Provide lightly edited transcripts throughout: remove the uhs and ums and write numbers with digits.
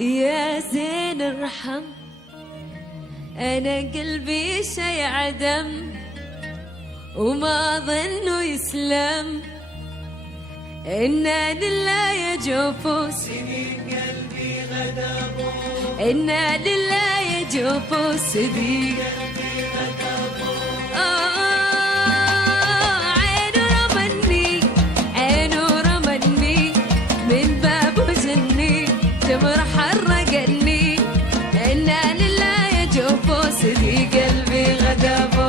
يا زين ارحم، أنا قلبي شي عدم وما ظنه يسلم. إنا لله يا جوفوس، سنين قلبي غدابو، إنا لله يا جوفوس ذي قلبي غدابو. عينه رمني، عينه رمني من بابه جني، جمر حرقني. إنا لله يا جوفوس ذي قلبي غدابو.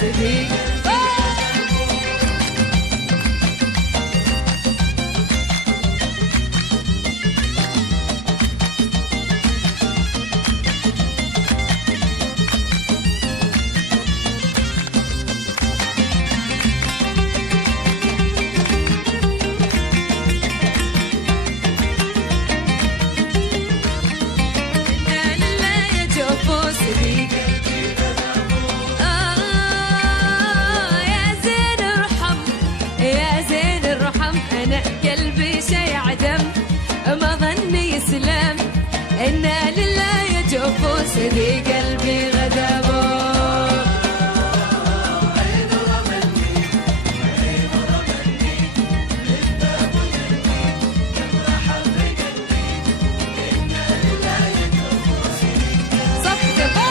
صديق قلبي شي عدم ما ظني يسلم. إنا لله يا جوفوس ذي قلبي غدابو. عينه رمني، عينه رمني من بابه جني، جمر حرقني. إنا لله يا جوفوس صفقة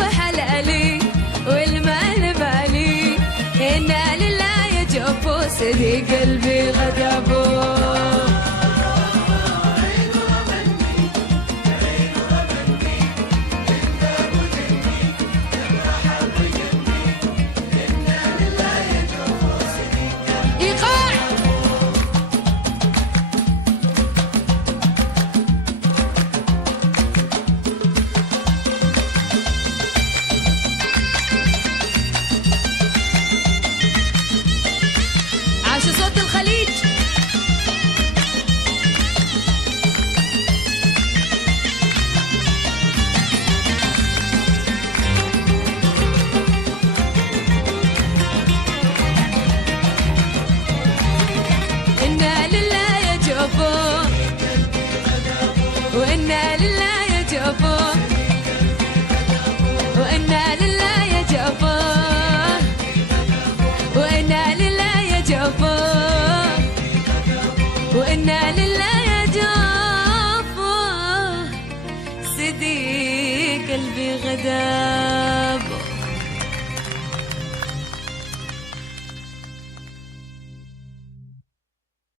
وحلالي والمال بالي. إنا لله يا جوفوس ذي قلبي غدابو. عينه رمني، عينه رمني من بابه جني، جمر حرقني. إنا لله يا جوفوس ذي قلبي إيقاع صوت الخليج. إنا لله يا جوفو، وإنا لله يا جوفو، وإنا لله يا جوفو، وإنا لله يا جوفو، وإنا لله يا جوفو. صديق قلبي غدا.